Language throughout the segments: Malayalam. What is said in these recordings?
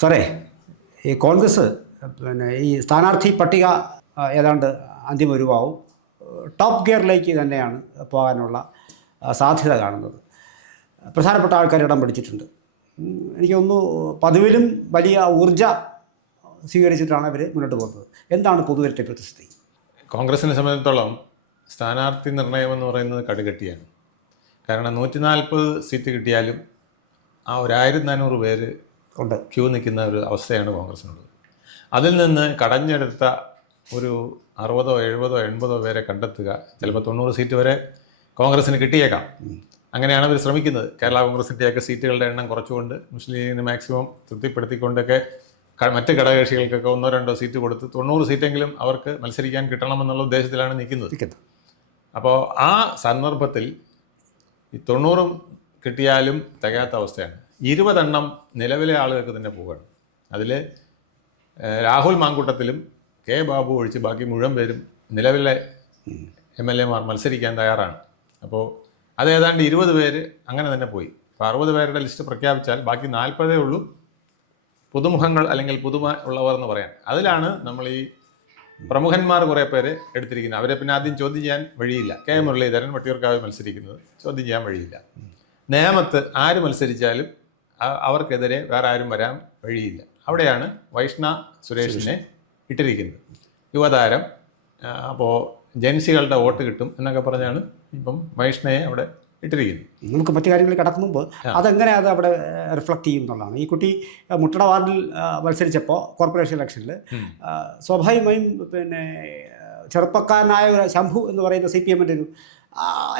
സാറേ, ഈ കോൺഗ്രസ് ഈ സ്ഥാനാർത്ഥി പട്ടിക ഏതാണ്ട് അന്തിമ രൂപമാവും. ടോപ്പ് ഗിയറിലേക്ക് തന്നെയാണ് പോകാനുള്ള സാധ്യത കാണുന്നത്. പ്രധാനപ്പെട്ട ആൾക്കാർ ഇടം പിടിച്ചിട്ടുണ്ട്. എനിക്ക് തോന്നുന്നു പതിവിലും വലിയ ഊർജ സ്വീകരിച്ചിട്ടാണ് അവർ മുന്നോട്ട് പോകുന്നത്. എന്താണ് പൊതുവരത്തെ പ്രതിസ്ഥിതി? കോൺഗ്രസിനെ സംബന്ധിച്ചിടത്തോളം സ്ഥാനാർത്ഥി നിർണയം എന്ന് പറയുന്നത് കടുകട്ടിയാണ്. കാരണം 140 സീറ്റ് കിട്ടിയാലും ആ 1400 പേര് ഉണ്ട് ക്യൂ നിൽക്കുന്ന ഒരു അവസ്ഥയാണ് കോൺഗ്രസിനുള്ളത്. അതിൽ നിന്ന് കടഞ്ഞെടുത്ത ഒരു 60, 70, 80 പേരെ കണ്ടെത്തുക, ചിലപ്പോൾ 90 സീറ്റ് വരെ കോൺഗ്രസിന് കിട്ടിയേക്കാം. അങ്ങനെയാണ് അവർ ശ്രമിക്കുന്നത്. കേരള കോൺഗ്രസിൻ്റെയൊക്കെ സീറ്റുകളുടെ എണ്ണം കുറച്ചുകൊണ്ട് മുസ്ലിം ലീഗിന് മാക്സിമം തൃപ്തിപ്പെടുത്തിക്കൊണ്ടൊക്കെ മറ്റ് ഘടകകക്ഷികൾക്കൊക്കെ 1-2 സീറ്റ് കൊടുത്ത് 90 സീറ്റെങ്കിലും അവർക്ക് മത്സരിക്കാൻ കിട്ടണമെന്നുള്ള ഉദ്ദേശത്തിലാണ് നിൽക്കുന്നത്. അപ്പോൾ ആ സന്ദർഭത്തിൽ ഈ 90 കിട്ടിയാലും തികയാത്ത അവസ്ഥയാണ്. 20 എണ്ണം നിലവിലെ ആളുകൾക്ക് തന്നെ പോവുകയാണ്. അതിൽ രാഹുൽ മാങ്കൂട്ടത്തിലും കെ ബാബു ഒഴിച്ച് ബാക്കി മുഴുവൻ പേരും നിലവിലെ MLA-മാർ മത്സരിക്കാൻ തയ്യാറാണ്. അപ്പോൾ അത് ഏതാണ്ട് 20 പേര് അങ്ങനെ തന്നെ പോയി. അപ്പോൾ 60 പേരുടെ ലിസ്റ്റ് പ്രഖ്യാപിച്ചാൽ ബാക്കി 40 ഉള്ളൂ പുതുമുഖങ്ങൾ അല്ലെങ്കിൽ പുതുമ ഉള്ളവർ എന്ന് പറയാൻ. അതിലാണ് നമ്മൾ ഈ പ്രമുഖന്മാർ കുറേ പേര് എടുത്തിരിക്കുന്നത്. അവരെ പിന്നെ ആദ്യം ചോദ്യം ചെയ്യാൻ വഴിയില്ല. കെ മുരളീധരൻ വട്ടിയൂർക്കാവ് മത്സരിക്കുന്നത് ചോദ്യം ചെയ്യാൻ വഴിയില്ല. നേമത്ത് ആര് മത്സരിച്ചാലും അവർക്കെതിരെ വേറെ ആരും വരാൻ വഴിയില്ല. അവിടെയാണ് വൈഷ്ണ സുരേഷിനെ ഇട്ടിരിക്കുന്നത്. യുവതാരം, അപ്പോൾ ജൻസികളുടെ വോട്ട് കിട്ടും എന്നൊക്കെ പറഞ്ഞാണ് ഇപ്പം വൈഷ്ണയെ അവിടെ ഇട്ടിരിക്കുന്നത്. നമുക്ക് മറ്റു കാര്യങ്ങളിൽ കടക്കും മുമ്പ് അതെങ്ങനെ അത് അവിടെ റിഫ്ലക്റ്റ് ചെയ്യും എന്നുള്ളതാണ്. ഈ കുട്ടി മുട്ടട വാർഡിൽ മത്സരിച്ചപ്പോൾ കോർപ്പറേഷൻ ഇലക്ഷനിൽ സ്വാഭാവികമായും ചെറുപ്പക്കാരനായ ശംഭു എന്ന് പറയുന്ന CPM-ൻ്റെ ഒരു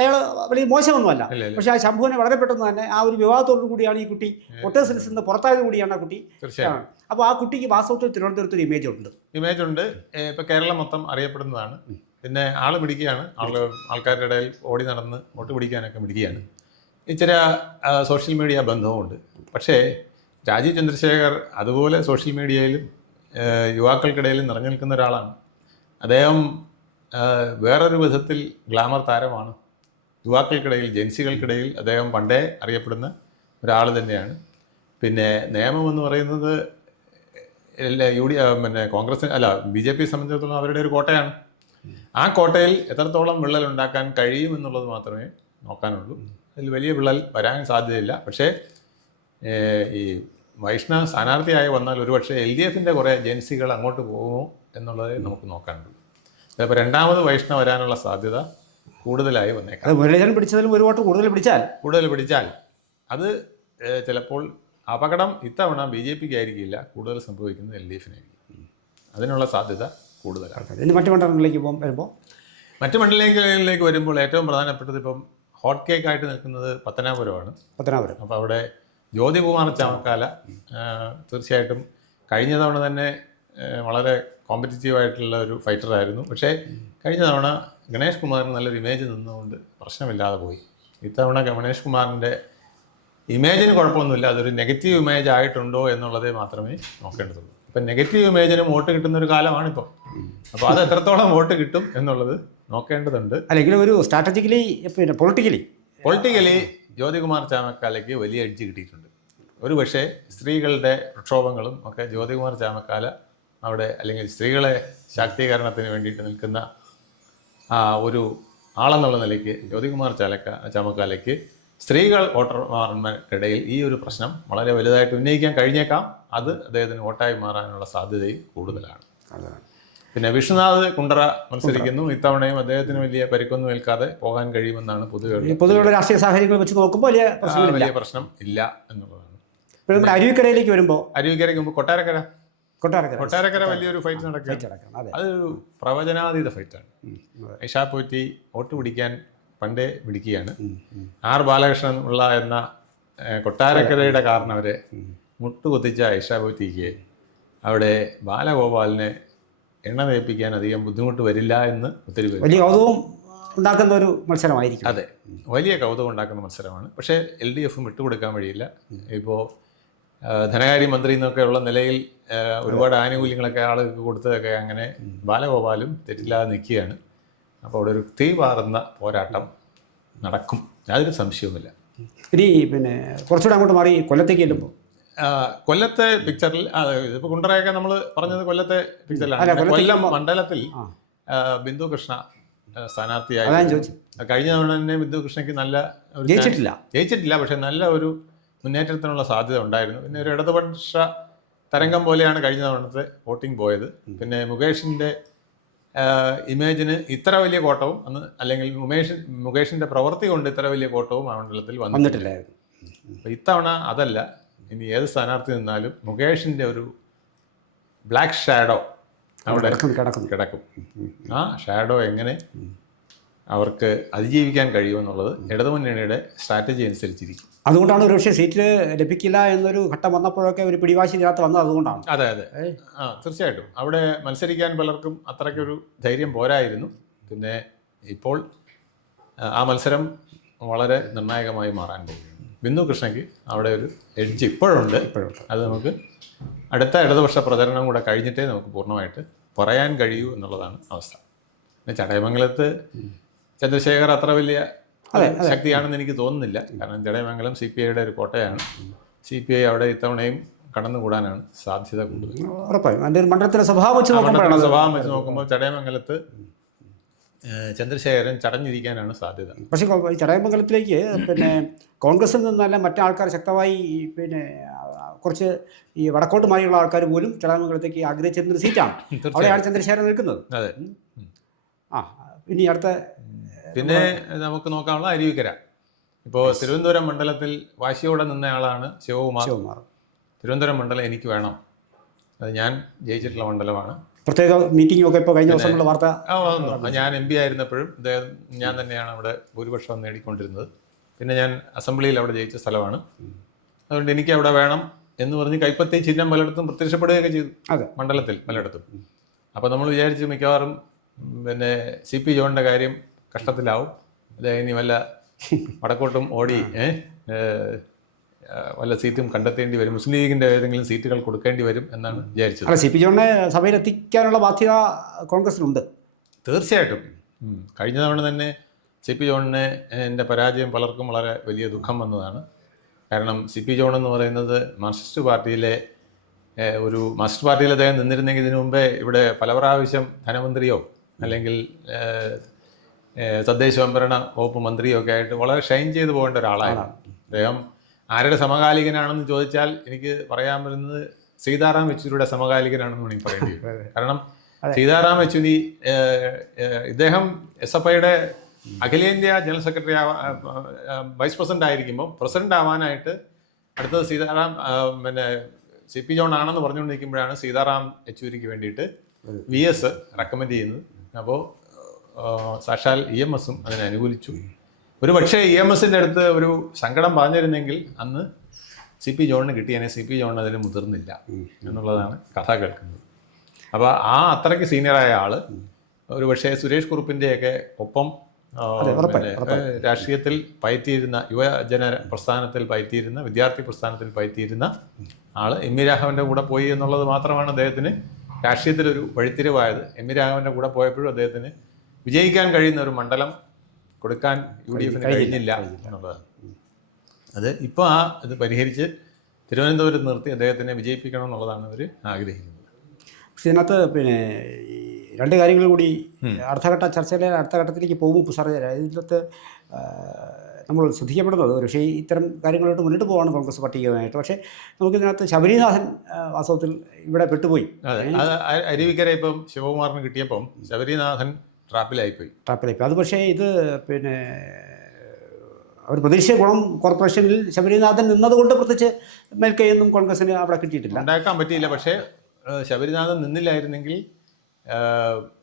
അയാൾ വലിയ മോശമൊന്നുമല്ല. പക്ഷേ ആ ശംഭുവിനെ വളരെ പെട്ടെന്ന് തന്നെ ആ ഒരു വിവാദത്തോടു കൂടിയാണ് ഈ കുട്ടി വോട്ടേഴ്സ് ലിസ്റ്റിൽ നിന്ന് പുറത്തായത് കൂടിയാണ് ആ കുട്ടി. അപ്പോൾ ആ കുട്ടിക്ക് വാസ്തവത്തിൽ തിരുവനന്തപുരത്ത് ഒരു ഇമേജ് ഉണ്ട്. ഇപ്പോൾ കേരളം മൊത്തം അറിയപ്പെടുന്നതാണ്. പിന്നെ ആൾ പിടിക്കുകയാണ്, ആൾക്കാരുടെ ഇടയിൽ ഓടി നടന്ന് വോട്ട് പിടിക്കാനൊക്കെ പിടിക്കുകയാണ്. ഇച്ചിരി സോഷ്യൽ മീഡിയ ബന്ധവുമുണ്ട്. പക്ഷേ രാജീവ് ചന്ദ്രശേഖർ അതുപോലെ സോഷ്യൽ മീഡിയയിലും യുവാക്കൾക്കിടയിലും നിറഞ്ഞു നിൽക്കുന്ന ഒരാളാണ്. അദ്ദേഹം വേറൊരു വിധത്തിൽ ഗ്ലാമർ താരമാണ്. യുവാക്കൾക്കിടയിൽ, ജൻസികൾക്കിടയിൽ അദ്ദേഹം പണ്ടേ അറിയപ്പെടുന്ന ഒരാൾ തന്നെയാണ്. പിന്നെ നിയമം എന്ന് പറയുന്നത് കോൺഗ്രസ് BJP സംബന്ധിച്ചിടത്തോളം അവരുടെ ഒരു കോട്ടയാണ്. ആ കോട്ടയിൽ എത്രത്തോളം വിള്ളൽ ഉണ്ടാക്കാൻ കഴിയുമെന്നുള്ളത് മാത്രമേ നോക്കാനുള്ളൂ. അതിൽ വലിയ വിള്ളൽ വരാൻ സാധ്യതയില്ല. പക്ഷേ ഈ വൈഷ്ണവ് സ്ഥാനാർത്ഥിയായി വന്നാൽ ഒരുപക്ഷെ LDF-ൻ്റെ കുറേ ജൻസികൾ അങ്ങോട്ട് പോകുമോ എന്നുള്ളത് നമുക്ക് നോക്കാനുള്ളൂ. ചിലപ്പോൾ രണ്ടാമത് വൈഷ്ണവ് വരാനുള്ള സാധ്യത കൂടുതലായി വന്നേക്കാം. മുരളീധരൻ പിടിച്ചതിലും ഒരു വോട്ട് കൂടുതൽ പിടിച്ചാൽ അത് ചിലപ്പോൾ അപകടം ഇത്തവണ BJP-ക്ക് ആയിരിക്കില്ല, കൂടുതൽ സംഭവിക്കുന്നത് LDF-നായിരിക്കും. അതിനുള്ള സാധ്യത കൂടുതലാണ്. മറ്റ് മണ്ഡലങ്ങളിലേക്ക് വരുമ്പോൾ ഏറ്റവും പ്രധാനപ്പെട്ടത് ഇപ്പം ഹോട്ട് കേക്കായിട്ട് നിൽക്കുന്നത് പത്തനാപുരമാണ്. അപ്പോൾ അവിടെ ജ്യോതികുമാർ ചാമക്കാല തീർച്ചയായിട്ടും കഴിഞ്ഞ തവണ തന്നെ വളരെ കോമ്പറ്റീറ്റീവായിട്ടുള്ള ഒരു ഫൈറ്ററായിരുന്നു. പക്ഷേ കഴിഞ്ഞ തവണ ഗണേഷ് കുമാറിന് നല്ലൊരു ഇമേജ് നിന്നുകൊണ്ട് പ്രശ്നമില്ലാതെ പോയി. ഇത്തവണ ഗണേഷ് കുമാറിൻ്റെ ഇമേജിന് കുഴപ്പമൊന്നുമില്ല, അതൊരു നെഗറ്റീവ് ഇമേജ് ആയിട്ടുണ്ടോ എന്നുള്ളതേ മാത്രമേ നോക്കേണ്ടതുള്ളൂ. ഇപ്പം നെഗറ്റീവ് ഇമേജിനും വോട്ട് കിട്ടുന്ന ഒരു കാലമാണിപ്പോൾ. അപ്പോൾ അത് എത്രത്തോളം വോട്ട് കിട്ടും എന്നുള്ളത് നോക്കേണ്ടതുണ്ട്. അല്ലെങ്കിൽ ഒരു സ്ട്രാറ്റജിക്കലി പൊളിറ്റിക്കലി ജ്യോതികുമാർ ചാമക്കാലയ്ക്ക് വലിയ എഡ്ജ് കിട്ടിയിട്ടുണ്ട്. ഒരു പക്ഷേ സ്ത്രീകളുടെ പ്രക്ഷോഭങ്ങളും ഒക്കെ ജ്യോതികുമാർ ചാമക്കാല അവിടെ, അല്ലെങ്കിൽ സ്ത്രീകളെ ശാക്തീകരണത്തിന് വേണ്ടിയിട്ട് നിൽക്കുന്ന ഒരു ആളെന്നുള്ള നിലയ്ക്ക് ജ്യോതികുമാർ ചാമക്കാലയ്ക്ക് സ്ത്രീകൾ വോട്ടർമാർക്കിടയിൽ ഈ ഒരു പ്രശ്നം വളരെ വലുതായിട്ട് ഉന്നയിക്കാൻ കഴിഞ്ഞേക്കാം. അത് അദ്ദേഹത്തിന് വോട്ടായി മാറാനുള്ള സാധ്യതയും കൂടുതലാണ്. പിന്നെ വിഷ്ണുനാഥ് കുണ്ടറ മത്സരിക്കുന്നു. ഇത്തവണയും അദ്ദേഹത്തിന് വലിയ പരിക്കൊന്നും ഏൽക്കാതെ പോകാൻ കഴിയുമെന്നാണ് പൊതുവെയുള്ള രാഷ്ട്രീയ സാഹചര്യങ്ങൾ വെച്ച് നോക്കുമ്പോൾ വലിയ പ്രശ്നം ഇല്ല എന്നുള്ളതാണ്. അരുവിക്കരയിലേക്ക് വരുമ്പോൾ കൊട്ടാരക്കര വലിയൊരു ഫൈറ്റ് നടക്കുകയാണ്. അതൊരു പ്രവചനാതീത ഫൈറ്റാണ്. ഐഷാ പോറ്റി വോട്ട് പിടിക്കാൻ പണ്ടേ പിടിക്കുകയാണ്. R ബാലകൃഷ്ണൻ ഉള്ള എന്ന കൊട്ടാരക്കരയുടെ കാരണവരെ മുട്ടുകുത്തിച്ച ഐഷാ പോറ്റിക്ക് അവിടെ ബാലഗോപാലിനെ എണ്ണ തേപ്പിക്കാൻ അധികം ബുദ്ധിമുട്ട് വരില്ല എന്ന് ഒത്തിരി പേര്. വലിയ കൗതുകം ഉണ്ടാക്കുന്ന ഒരു മത്സരമായിരിക്കും. അതെ, വലിയ കൗതുകം ഉണ്ടാക്കുന്ന മത്സരമാണ്. പക്ഷേ LDF വിട്ടുകൊടുക്കാൻ വഴിയില്ല. ഇപ്പോൾ ധനകാര്യമന്ത്രി എന്നൊക്കെ ഉള്ള നിലയിൽ ഒരുപാട് ആനുകൂല്യങ്ങളൊക്കെ ആളുകൾക്ക് കൊടുത്തതൊക്കെ അങ്ങനെ ബാലഗോപാലും തെറ്റില്ലാതെ നിൽക്കുകയാണ്. അപ്പോൾ അവിടെ ഒരു തീ പാറുന്ന പോരാട്ടം നടക്കും, യാതൊരു സംശയവുമില്ല. ഇനി കുറച്ചുകൂടെ അങ്ങോട്ട് മാറി കൊല്ലത്തേക്ക് ചെല്ലുമ്പോൾ കൊല്ലത്തെ പിക്ചറിൽ ഇതിപ്പോൾ കുണ്ടറയൊക്കെ നമ്മൾ പറഞ്ഞത് കൊല്ലത്തെ പിക്ചറിലാണ്. കൊല്ലം മണ്ഡലത്തിൽ ബിന്ദു കൃഷ്ണ സ്ഥാനാർത്ഥിയായി. കഴിഞ്ഞ തവണ തന്നെ ബിന്ദു കൃഷ്ണയ്ക്ക് നല്ല ജയിച്ചിട്ടില്ല, പക്ഷെ നല്ല ഒരു മുന്നേറ്റത്തിനുള്ള സാധ്യത ഉണ്ടായിരുന്നു. പിന്നെ ഒരു ഇടതുപക്ഷ തരംഗം പോലെയാണ് കഴിഞ്ഞ തവണത്തെ വോട്ടിംഗ് പോയത്. പിന്നെ മുകേഷിൻ്റെ ഇമേജിന് ഇത്ര വലിയ കോട്ടവും അന്ന്, അല്ലെങ്കിൽ മുകേഷിൻ്റെ പ്രവൃത്തി കൊണ്ട് ഇത്ര വലിയ കോട്ടവും ആ മണ്ഡലത്തിൽ വന്നിട്ടില്ലായിരുന്നു. അപ്പോൾ ഇത്തവണ അതല്ല, ഇനി ഏത് സ്ഥാനാർത്ഥി നിന്നാലും മുകേഷിൻ്റെ ഒരു ബ്ലാക്ക് ഷാഡോ അവിടെ കിടക്കും. ആ ഷാഡോ എങ്ങനെ അവർക്ക് അതിജീവിക്കാൻ കഴിയുമെന്നുള്ളത് ഇടതുമുന്നണിയുടെ സ്ട്രാറ്റജി അനുസരിച്ചിരിക്കും. അതുകൊണ്ടാണ് ഒരു പക്ഷേ സീറ്റ് ലഭിക്കില്ല എന്നൊരു ഘട്ടം വന്നപ്പോഴൊക്കെ ഒരു പിടിവാശി ഇതിനകത്ത് വന്നത് അതുകൊണ്ടാണ്. അതെ തീർച്ചയായിട്ടും അവിടെ മത്സരിക്കാൻ പലർക്കും അത്രയ്ക്കൊരു ധൈര്യം പോരായിരുന്നു. പിന്നെ ഇപ്പോൾ ആ മത്സരം വളരെ നിർണായകമായി മാറാൻ പോകുന്നു. ബിന്ദു കൃഷ്ണയ്ക്ക് അവിടെ ഒരു എഡ്ജ് ഇപ്പോഴുണ്ട്. അത് നമുക്ക് അടുത്ത ഇടതുപക്ഷ പ്രചരണം കൂടെ കഴിഞ്ഞിട്ടേ നമുക്ക് പൂർണ്ണമായിട്ട് പറയാൻ കഴിയൂ എന്നുള്ളതാണ് അവസ്ഥ. പിന്നെ ചടയമംഗലത്ത് ചന്ദ്രശേഖർ അത്ര വലിയ ശക്തിയാണെന്ന് എനിക്ക് തോന്നുന്നില്ല. കാരണം ചടയമംഗലം CPIയുടെ ഒരു കോട്ടയാണ്. CPI അവിടെ ഇത്തവണയും കടന്നുകൂടാനാണ് സാധ്യത കൂടുതൽ. ഉറപ്പായും അതിൻ്റെ ഒരു മണ്ഡലത്തിലെ സ്വഭാവം വെച്ച് നോക്കുമ്പോൾ ചടയമംഗലത്ത് ചന്ദ്രശേഖരൻ ചടഞ്ഞിരിക്കാനാണ് സാധ്യത. പക്ഷേ ചടയമംഗലത്തിലേക്ക് പിന്നെ കോൺഗ്രസിൽ നിന്നല്ല മറ്റാൾക്കാർ ശക്തമായി പിന്നെ കുറച്ച് ഈ വടക്കോട്ട് മാറിയുള്ള ആൾക്കാർ പോലും ചടയമംഗലത്തേക്ക് ആഗ്രഹിച്ചിരുന്നൊരു സീറ്റാണ്. അവിടെയാണ് ചന്ദ്രശേഖരൻ നിൽക്കുന്നത്. അതെ. ഇനി അടുത്ത പിന്നെ നമുക്ക് നോക്കാനുള്ള അരുവിക്കര. ഇപ്പോൾ തിരുവനന്തപുരം മണ്ഡലത്തിൽ വാശിയോടെ നിന്നയാളാണ് ശിവകുമാർ. തിരുവനന്തപുരം മണ്ഡലം എനിക്ക് വേണം, അത് ഞാൻ ജയിച്ചിട്ടുള്ള മണ്ഡലമാണ്. പ്രത്യേക മീറ്റിംഗ് ഒക്കെ ഇപ്പോൾ കഴിഞ്ഞ ദിവസങ്ങളിൽ വാർത്ത വന്നു. ഞാൻ MP ആയിരുന്നപ്പോഴും ഞാൻ തന്നെയാണ് അവിടെ ഭൂരിപക്ഷം നേടിക്കൊണ്ടിരുന്നത്. പിന്നെ ഞാൻ അസംബ്ലിയിൽ അവിടെ ജയിച്ച സ്ഥലമാണ്. അതുകൊണ്ട് എനിക്ക് അവിടെ വേണം എന്ന് പറഞ്ഞ് കൈപ്പത്തി ചിഹ്നം പലയിടത്തും പ്രത്യക്ഷപ്പെടുകയൊക്കെ ചെയ്തു, മണ്ഡലത്തിൽ പലയിടത്തും. അപ്പോൾ നമ്മൾ വിചാരിച്ച് മിക്കവാറും പിന്നെ CP ജോണിൻ്റെ കാര്യം കഷ്ടത്തിലാവും. അദ്ദേഹം ഇനി വല്ല വടക്കോട്ടും ഓടി വല്ല സീറ്റും കണ്ടെത്തേണ്ടി വരും, മുസ്ലിം ലീഗിൻ്റെ ഏതെങ്കിലും സീറ്റുകൾ കൊടുക്കേണ്ടി വരും എന്നാണ് വിചാരിച്ചത്. CP ജോണിനെ സഭയിൽ എത്തിക്കാനുള്ള ബാധ്യത കോൺഗ്രസിനുണ്ട് തീർച്ചയായിട്ടും. കഴിഞ്ഞ തവണ തന്നെ CP ജോണിനെ എൻ്റെ പരാജയം പലർക്കും വളരെ വലിയ ദുഃഖം വന്നതാണ്. കാരണം CP ജോൺ എന്ന് പറയുന്നത് മാർക്സിസ്റ്റ് പാർട്ടിയിൽ അദ്ദേഹം നിന്നിരുന്നെങ്കിൽ ഇതിനു മുമ്പേ ഇവിടെ പല പ്രാവശ്യം ധനമന്ത്രിയോ അല്ലെങ്കിൽ തദ്ദേശ സ്വയംഭരണ വകുപ്പ് മന്ത്രിയോ ഒക്കെ ആയിട്ട് വളരെ ഷൈൻ ചെയ്തു പോകേണ്ട ഒരാളായിരുന്നു അദ്ദേഹം. ആരുടെ സമകാലികനാണെന്ന് ചോദിച്ചാൽ എനിക്ക് പറയാൻ പറ്റുന്നത് സീതാറാം യെച്ചൂരിയുടെ സമകാലികനാണെന്ന് വേണമെങ്കിൽ പറയേണ്ടി വരും. കാരണം സീതാറാം യെച്ചൂരി ഇദ്ദേഹം SFIയുടെ അഖിലേന്ത്യാ ജനറൽ സെക്രട്ടറി വൈസ് പ്രസിഡന്റ് ആയിരിക്കുമ്പോൾ പ്രസിഡന്റ് ആവാനായിട്ട് അടുത്തത് പിന്നെ CP ജോൺ ആണെന്ന് പറഞ്ഞുകൊണ്ടിരിക്കുമ്പോഴാണ് സീതാറാം യെച്ചൂരിക്ക് വേണ്ടിയിട്ട് VS റെക്കമെൻഡ് ചെയ്യുന്നത്. അപ്പോൾ സാക്ഷാൽ EMSും അതിനെ അനുകൂലിച്ചു. ഒരു പക്ഷേ EMSൻ്റെ അടുത്ത് ഒരു സങ്കടം പറഞ്ഞിരുന്നെങ്കിൽ അന്ന് CP ജോണിന് കിട്ടിയതിനെ CP ജോൺ അതിന് മുതിർന്നില്ല എന്നുള്ളതാണ് കഥ കേൾക്കുന്നത്. അപ്പോൾ അത്രയ്ക്ക് സീനിയറായ ആള് ഒരു പക്ഷേ സുരേഷ് കുറുപ്പിൻ്റെയൊക്കെ ഒപ്പം രാഷ്ട്രീയത്തിൽ പയറ്റിയിരുന്ന യുവജന പ്രസ്ഥാനത്തിൽ പയറ്റിയിരുന്ന വിദ്യാർത്ഥി പ്രസ്ഥാനത്തിൽ പയറ്റിയിരുന്ന ആള് M.V. രാഘവൻ്റെ കൂടെ പോയി എന്നുള്ളത് മാത്രമാണ് അദ്ദേഹത്തിന് രാഷ്ട്രീയത്തിലൊരു വഴിത്തിരിവായത്. M.V. രാഘവൻ്റെ കൂടെ പോയപ്പോഴും അദ്ദേഹത്തിന് വിജയിക്കാൻ കഴിയുന്ന ഒരു മണ്ഡലം കൊടുക്കാൻ UDFന് കഴിഞ്ഞില്ല എന്നുള്ളതാണ്. അത് ഇപ്പോൾ ഇത് പരിഹരിച്ച് തിരുവനന്തപുരത്ത് നിർത്തി അദ്ദേഹത്തിനെ വിജയിപ്പിക്കണം എന്നുള്ളതാണ് അവർ ആഗ്രഹിക്കുന്നത്. പക്ഷെ ഇതിനകത്ത് പിന്നെ രണ്ട് കാര്യങ്ങൾ കൂടി അടുത്ത ഘട്ടത്തിലേക്ക് പോകും സാർ. ഇതിനകത്ത് നമ്മൾ ശ്രദ്ധിക്കപ്പെടുന്നത് പക്ഷേ ഇത്തരം കാര്യങ്ങളായിട്ട് മുന്നോട്ട് പോകാണ് കോൺഗ്രസ് പട്ടികയുമായിട്ട്. പക്ഷേ നമുക്കിതിനകത്ത് ശബരിനാഥൻ വാസ്തവത്തിൽ ഇവിടെ പെട്ടുപോയി. അരുവിക്കര ഇപ്പം ശിവകുമാറിന് കിട്ടിയപ്പം ശബരിനാഥൻ ട്രാപ്പിലായിപ്പോയി. അത് പക്ഷേ ഇത് പിന്നെ അവർ പ്രതീക്ഷിച്ച ഗുണം കോർപ്പറേഷനിൽ ശബരിനാഥൻ നിന്നതുകൊണ്ട് പ്രത്യേകിച്ച് മേൽക്കൈയൊന്നും കോൺഗ്രസിന് അവിടെ കിട്ടിയിട്ടില്ല, ഉണ്ടാക്കാൻ പറ്റിയില്ല. പക്ഷേ ശബരിനാഥൻ നിന്നില്ലായിരുന്നെങ്കിൽ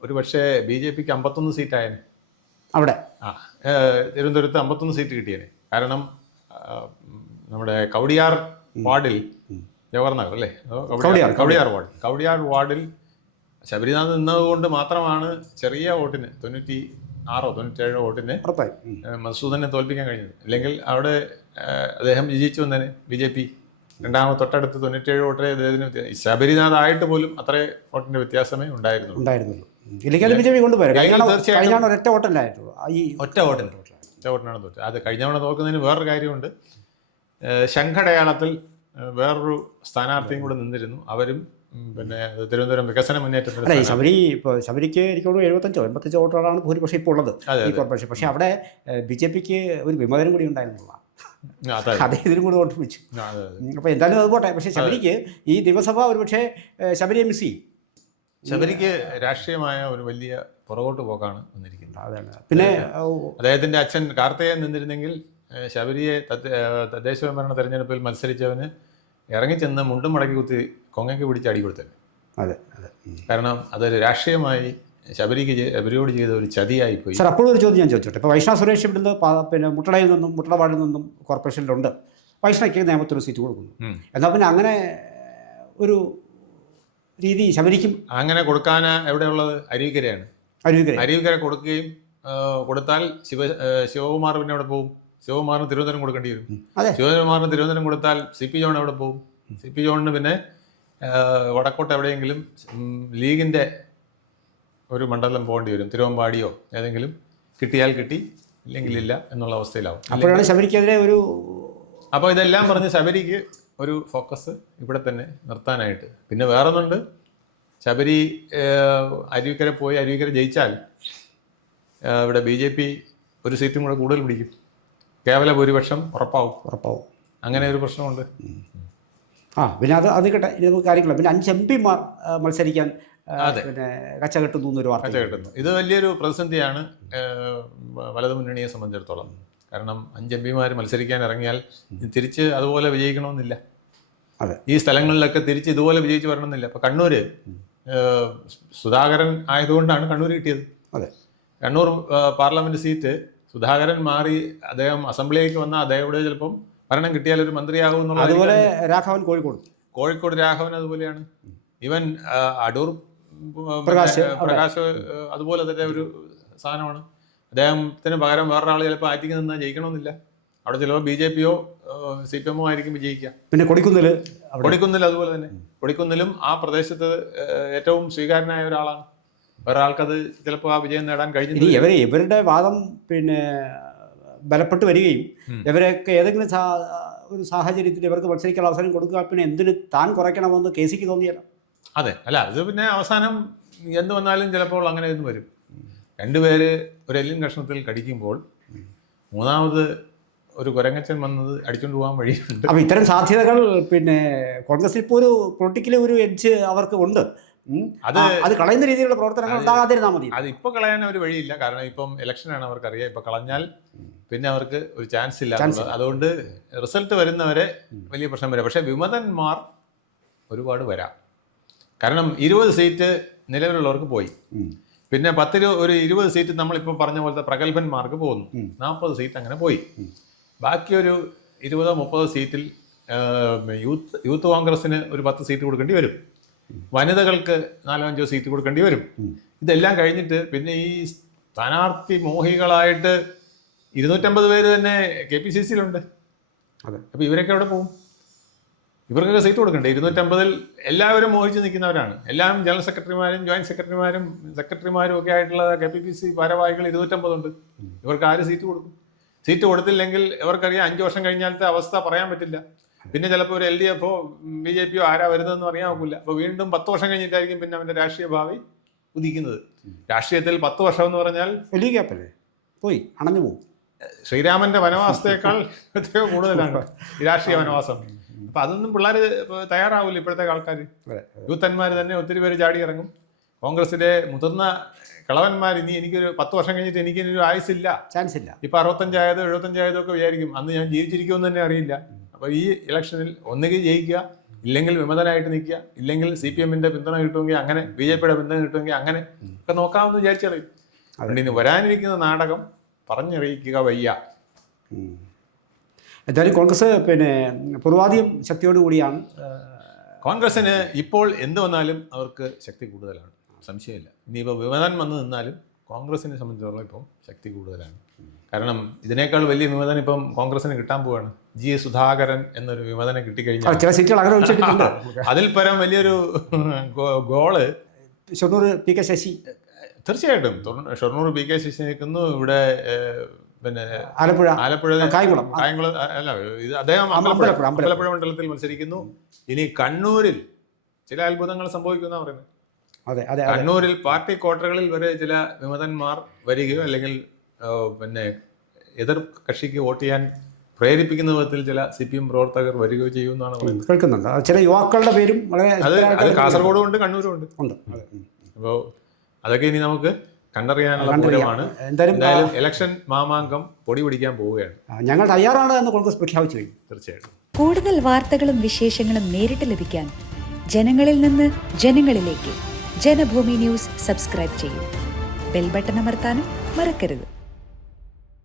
ഒരു പക്ഷേ BJPക്ക് 51 സീറ്റായേനെ അവിടെ. തിരുവനന്തപുരത്ത് 51 സീറ്റ് കിട്ടിയേനെ. കാരണം നമ്മുടെ കവടിയാർ വാർഡിൽ ജവഹർനഗർ അല്ലേ, കവടിയാർ വാർഡിൽ ശബരിനാഥ് നിന്നതുകൊണ്ട് മാത്രമാണ് ചെറിയ വോട്ടിന് 96-97 വോട്ടിന് മധുസൂദനെ തോൽപ്പിക്കാൻ കഴിഞ്ഞത്. അല്ലെങ്കിൽ അവിടെ അദ്ദേഹം വിജയിച്ചു വന്നേനെ BJP. രണ്ടാമത് തൊട്ടടുത്ത് 97 വോട്ടേ അദ്ദേഹത്തിന് ശബരിനാഥ് ആയിട്ട് പോലും അത്ര വോട്ടിന്റെ വ്യത്യാസമേ ഉണ്ടായിരുന്നുള്ളൂ. ഒറ്റ വോട്ടിനാണ് തോറ്റത്. അത് കഴിഞ്ഞ തവണ തോക്കുന്നതിന് വേറൊരു കാര്യമുണ്ട്. ശംഖടയാളത്തിൽ വേറൊരു സ്ഥാനാർത്ഥിയും കൂടെ നിന്നിരുന്നു. അവരും പിന്നെ തിരുവനന്തപുരം വികസന മുന്നേറ്റത്തിന് അല്ല, ഈ ശബരി ഇപ്പോൾ ശബരിക്ക് എനിക്ക് തോന്നുന്നു 75-85 വോട്ടുകളാണ് ഭൂരിപക്ഷം ഇപ്പോൾ ഉള്ളത് ഈ കോർപ്പറേഷൻ. പക്ഷേ അവിടെ BJPക്ക് ഒരു വിമതനം കൂടി ഉണ്ടായിരുന്നുള്ള അതേ ഇതിനും കൂടി വോട്ട് പിടിച്ചു. അപ്പോൾ എന്തായാലും അത് പോട്ടെ. പക്ഷേ ശബരിക്ക് ഈ ദിവസഭ ഒരുപക്ഷെ ശബരിയെ മിസ് ചെയ്യും. ശബരിക്ക് രാഷ്ട്രീയമായ ഒരു വലിയ പുറകോട്ട് പോക്കാണ് വന്നിരിക്കുന്നത്. അതാണ്. പിന്നെ അദ്ദേഹത്തിൻ്റെ അച്ഛൻ കാർത്തികേയൻ നിന്നിരുന്നെങ്കിൽ ശബരിയെ തദ്ദേശ ഭരണ തെരഞ്ഞെടുപ്പിൽ മത്സരിച്ചവന് ഇറങ്ങിച്ചെന്ന് മുണ്ടും മടക്കി കുത്തി കൊങ്ങയ്ക്ക് പിടിച്ച് അടി കൊടുത്തത്. അതെ അതെ. കാരണം അതൊരു രാഷ്ട്രീയമായി ശബരിയോട് ചെയ്ത ഒരു ചതിയായിപ്പോയി. സാർ, അപ്പോഴും ഒരു ചോദ്യം ഞാൻ ചോദിച്ചോട്ടെ. ഇപ്പോൾ വൈഷ്ണവ് സുരേഷ് ഇവിടുന്ന് പിന്നെ മുട്ടടയിൽ നിന്നും മുട്ടടവാടിൽ നിന്നും കോർപ്പറേഷനിലുണ്ട്. വൈഷ്ണവയ്ക്ക് നിയമത്തിൽ സീറ്റ് കൊടുക്കുന്നു. എന്നാൽ പിന്നെ അങ്ങനെ ഒരു രീതി ശബരിക്കും അങ്ങനെ കൊടുക്കാൻ എവിടെയുള്ളത്? അരുവിക്കരയാണ്. അരുവിക്കര കൊടുക്കുകയും കൊടുത്താൽ ശിവകുമാർ പിന്നെ അവിടെ പോകും. ശിവകുമാറിന് തിരുവനന്തപുരം കൊടുക്കേണ്ടി വരും. ശിവകുമാറിന് തിരുവനന്തപുരം കൊടുത്താൽ CP ജോൺ എവിടെ പോകും? CP ജോണിന് പിന്നെ വടക്കോട്ട് എവിടെയെങ്കിലും ലീഗിൻ്റെ ഒരു മണ്ഡലം പോകേണ്ടി വരും. തിരുവമ്പാടിയോ ഏതെങ്കിലും. കിട്ടിയാൽ കിട്ടി, ഇല്ലെങ്കിൽ ഇല്ല എന്നുള്ള അവസ്ഥയിലാവും. അപ്പോഴാണ് ശബരിക്കെതിരെ ഒരു അപ്പോൾ ഇതെല്ലാം പറഞ്ഞ് ശബരിക്ക് ഒരു ഫോക്കസ് ഇവിടെ തന്നെ നിർത്താനായിട്ട്. പിന്നെ വേറൊന്നുണ്ട്, ശബരി അരുവിക്കര പോയി അരുവിക്കര ജയിച്ചാൽ ഇവിടെ BJP ഒരു സീറ്റും കൂടെ കൂടുതൽ പിടിക്കും. കേവല ഭൂരിപക്ഷം ഉറപ്പാവും. അങ്ങനെ ഒരു പ്രശ്നമുണ്ട്. പിന്നെ അത് കേട്ടെ, ഇത് കാര്യങ്ങളാണ്. പിന്നെ 5 MP-മാർ മത്സരിക്കാൻ പിന്നെ കച്ചകെട്ടുന്നു എന്നൊരു വാർത്ത കച്ചകെട്ടുന്നു. ഇത് വലിയൊരു പ്രതിസന്ധിയാണ് വലതു മുന്നണിയെ സംബന്ധിച്ചിടത്തോളം. കാരണം 5 MP-മാർ മത്സരിക്കാൻ ഇറങ്ങിയാൽ തിരിച്ച് അതുപോലെ വിജയിക്കണമെന്നില്ല. ഈ സ്ഥലങ്ങളിലൊക്കെ തിരിച്ച് ഇതുപോലെ വിജയിച്ച് വരണമെന്നില്ല. ഇപ്പോൾ കണ്ണൂർ സുധാകരൻ ആയതുകൊണ്ടാണ് കണ്ണൂർ കിട്ടിയത്. കണ്ണൂർ പാർലമെൻറ്റ് സീറ്റ് സുധാകരൻ മാറി അദ്ദേഹം അസംബ്ലിയിലേക്ക് വന്നാൽ അദ്ദേഹം ചിലപ്പം ഭരണം കിട്ടിയാൽ ഒരു മന്ത്രിയാകും എന്നുള്ള. അതുപോലെ രാഘവൻ കോഴിക്കോട് രാഘവൻ അതുപോലെയാണ്. ഈവൻ അടൂർ പ്രകാശ് അതുപോലെ തന്നെ ഒരു സാധനമാണ്. അദ്ദേഹത്തിന് പകരം വേറൊരാൾ ചിലപ്പോൾ ആറ്റിക്ക് നിന്നാൽ ജയിക്കണമെന്നില്ല. അവിടെ ചിലപ്പോൾ BJP-യോ CPM-ഓ ആയിരിക്കും വിജയിക്കുക. പിന്നെ കൊടിക്കുന്നിൽ അതുപോലെ തന്നെ. കൊടിക്കുന്നിലും ആ പ്രദേശത്ത് ഏറ്റവും സ്വീകാര്യനായ ഒരാളാണ്. ഒരാൾക്കത് ചിലപ്പോൾ ആ വിജയം നേടാൻ കഴിഞ്ഞില്ല. ഇവരുടെ വാദം പിന്നെ ബലപ്പെട്ട് വരികയും ഇവരൊക്കെ ഏതെങ്കിലും ഒരു സാഹചര്യത്തിൽ ഇവർക്ക് മത്സരിക്കാൻ അവസരം കൊടുക്കുക, പിന്നെ എന്തിന് താൻ കുറയ്ക്കണമെന്ന് KC-ക്ക് തോന്നിയല്ലോ. അതെ, അല്ല അത് പിന്നെ അവസാനം എന്ത് വന്നാലും ചിലപ്പോൾ അങ്ങനെ ഒന്നും വരും. രണ്ടുപേര് ഒരു എല്ലിൻ കഷ്ണത്തിൽ കടിക്കുമ്പോൾ മൂന്നാമത് ഒരു കുരങ്ങച്ചൻ വന്നത് അടിച്ചുകൊണ്ട് പോകാൻ വഴിയുണ്ട്. അപ്പോൾ ഇത്തരം സാധ്യതകൾ പിന്നെ കോൺഗ്രസിൽ ഇപ്പോൾ ഒരു പൊളിറ്റിക്കലി ഒരു എഡ്ജ് അവർക്ക് ഉണ്ട്. അത് കളയുന്ന രീതിയിലുള്ള പ്രവർത്തനങ്ങൾ ഉണ്ടാകാതിരുന്നാൽ മതി. അത് ഇപ്പോൾ കളയാൻ ഒരു വഴിയില്ല. കാരണം ഇപ്പം ഇലക്ഷനാണ്, അവർക്കറിയാം. ഇപ്പം കളഞ്ഞാൽ പിന്നെ അവർക്ക് ഒരു ചാൻസ് ഇല്ല. അതുകൊണ്ട് റിസൾട്ട് വരുന്നവരെ വലിയ പ്രശ്നം വരാം. പക്ഷേ വിമതന്മാർ ഒരുപാട് വരാം. കാരണം 20 സീറ്റ് നിലവിലുള്ളവർക്ക് പോയി. പിന്നെ 20 സീറ്റ് നമ്മളിപ്പോൾ പറഞ്ഞ പോലത്തെ പ്രഗത്ഭന്മാർക്ക് പോകുന്നു. 40 സീറ്റ് അങ്ങനെ പോയി. ബാക്കി ഒരു 20-30 സീറ്റിൽ യൂത്ത് കോൺഗ്രസിന് ഒരു 10 സീറ്റ് കൊടുക്കേണ്ടി വരും. വനിതകൾക്ക് 4-5 സീറ്റ് കൊടുക്കേണ്ടി വരും. ഇതെല്ലാം കഴിഞ്ഞിട്ട് പിന്നെ ഈ സ്ഥാനാർത്ഥി മോഹികളായിട്ട് 250 പേര് തന്നെ KPCC-യിലുണ്ട്. അപ്പോൾ ഇവരൊക്കെ എവിടെ പോകും? ഇവർക്കൊക്കെ സീറ്റ് കൊടുക്കണ്ടേ? 250-ൽ എല്ലാവരും മോഹിച്ച് നിൽക്കുന്നവരാണ്. എല്ലാം ജനറൽ സെക്രട്ടറിമാരും ജോയിന്റ് സെക്രട്ടറിമാരും ഒക്കെ ആയിട്ടുള്ള KPCC ഭാരവാഹികൾ 250 ഉണ്ട്. ഇവർക്ക് ആര് സീറ്റ് കൊടുക്കും? സീറ്റ് കൊടുത്തില്ലെങ്കിൽ ഇവർക്കറിയാം 5 വർഷം കഴിഞ്ഞാലത്തെ അവസ്ഥ പറയാൻ പറ്റില്ല. പിന്നെ ചിലപ്പോൾ ഒരു LDF-ഓ BJP-യോ ആരാ വരുന്നതെന്ന് അറിയാൻ നോക്കില്ല. അപ്പോൾ വീണ്ടും 10 വർഷം കഴിഞ്ഞിട്ടായിരിക്കും പിന്നെ അവൻ്റെ രാഷ്ട്രീയ ഭാവി ഉദിക്കുന്നത്. രാഷ്ട്രീയത്തിൽ 10 വർഷം എന്ന് പറഞ്ഞാൽ വലിയ ഗ്യാപ്പല്ലേ, പോയി അണഞ്ഞു പോകും. ശ്രീരാമന്റെ വനവാസത്തേക്കാൾ എത്രയോ കൂടുതലാണ് ഈ രാഷ്ട്രീയ വനവാസം. അപ്പം അതൊന്നും പിള്ളേർ തയ്യാറാവില്ല. ഇപ്പോഴത്തെ ആൾക്കാർ യൂത്തന്മാർ തന്നെ ഒത്തിരി പേര് ചാടി ഇറങ്ങും. കോൺഗ്രസിലെ മുതിർന്ന കളവന്മാർ എനിക്കൊരു 10 വർഷം കഴിഞ്ഞിട്ട് എനിക്കൊരു ആയുസില്ല, ചാൻസ് ഇല്ല. ഇപ്പം 65 75 ഒക്കെ വിചാരിക്കും. അന്ന് ഞാൻ ജീവിച്ചിരിക്കുമെന്ന് തന്നെ അറിയില്ല. അപ്പോൾ ഈ ഇലക്ഷനിൽ ഒന്നുകിൽ ജയിക്കുക, ഇല്ലെങ്കിൽ വിമതനായിട്ട് നിൽക്കുക, ഇല്ലെങ്കിൽ CPM-ന്റെ പിന്തുണ കിട്ടുമെങ്കിൽ അങ്ങനെ, BJP-യുടെ പിന്തുണ കിട്ടുമെങ്കിൽ അങ്ങനെ ഒക്കെ നോക്കാമെന്ന് വിചാരിച്ചറിയും. അതുകൊണ്ട് ഇനി വരാനിരിക്കുന്ന നാടകം പറഞ്ഞറിയിക്കുക വയ്യ. എന്തായാലും കോൺഗ്രസ് പിന്നെ പൂർവാധികം ശക്തിയോടുകൂടിയാണ്. കോൺഗ്രസ്സിന് ഇപ്പോൾ എന്ത് വന്നാലും അവർക്ക് ശക്തി കൂടുതലാണ്, സംശയമില്ല. ഇനിയിപ്പോൾ വിമതൻ വന്ന് നിന്നാലും കോൺഗ്രസിനെ സംബന്ധിച്ചിടത്തോളം ഇപ്പം ശക്തി കൂടുതലാണ്. കാരണം ഇതിനേക്കാൾ വലിയ വിമതൻ ഇപ്പം കോൺഗ്രസിന് കിട്ടാൻ പോവാണ്. G സുധാകരൻ എന്നൊരു വിമതനെ കിട്ടിക്കഴിഞ്ഞാൽ ചില സീറ്റുകൾ അങ്ങനെ വെച്ചിട്ടുണ്ട്. അതിൽ പരം വലിയൊരു ഗോള് ഷൊർണൂർ PK ശശി. തീർച്ചയായിട്ടും ഷൊർണൂർ PK ശശി നിൽക്കുന്നു. ഇവിടെ പിന്നെ ആലപ്പുഴ ആലപ്പുഴ കായംകുളം അല്ല ഇത് അദ്ദേഹം അമ്പലപ്പുഴ മണ്ഡലത്തിൽ മത്സരിക്കുന്നു. ഇനി കണ്ണൂരിൽ ചില അത്ഭുതങ്ങൾ സംഭവിക്കുന്ന പറയുന്നത്. അതെ അതെ കണ്ണൂരിൽ പാർട്ടി ക്വാർട്ടറുകളിൽ വരെ ചില വിമതന്മാർ വരികയോ അല്ലെങ്കിൽ പിന്നെ എതിർ കക്ഷിക്ക് വോട്ട് ചെയ്യാൻ പ്രേരിപ്പിക്കുന്ന വിധത്തിൽ ചില CPM പ്രവർത്തകർ വരികയോ ചെയ്യുമെന്നാണ് പറയുന്നത്. കേൾക്കുന്നുണ്ട്. ചില യുവാക്കളുടെ പേരും വളരെ അത് കാസർഗോഡും ഉണ്ട്, കണ്ണൂരും ഉണ്ട്. ഉണ്ട്. അപ്പോൾ അതൊക്കെ ഇനി നമുക്ക് കണ്ടറിയാനുള്ള പൂരമാണ്. എന്തായാലും ഇലക്ഷൻ മാമാങ്കം പൊടി പിടിക്കാൻ പോവുകയാണ്. ഞങ്ങൾ തയ്യാറാണ് എന്ന് കോൺഗ്രസ് പ്രഖ്യാപിച്ചു കഴിഞ്ഞു. തീർച്ചയായിട്ടും. കൂടുതൽ വാർത്തകളും വിശേഷങ്ങളും നേരിട്ട് ലഭിക്കാൻ ജനങ്ങളിൽ നിന്ന് ജനങ്ങളിലേക്ക് ജനഭൂമി ന്യൂസ് സബ്സ്ക്രൈബ് ചെയ്യൂ. ബെൽ ബട്ടൺ അമർത്താനും മറക്കരുത്.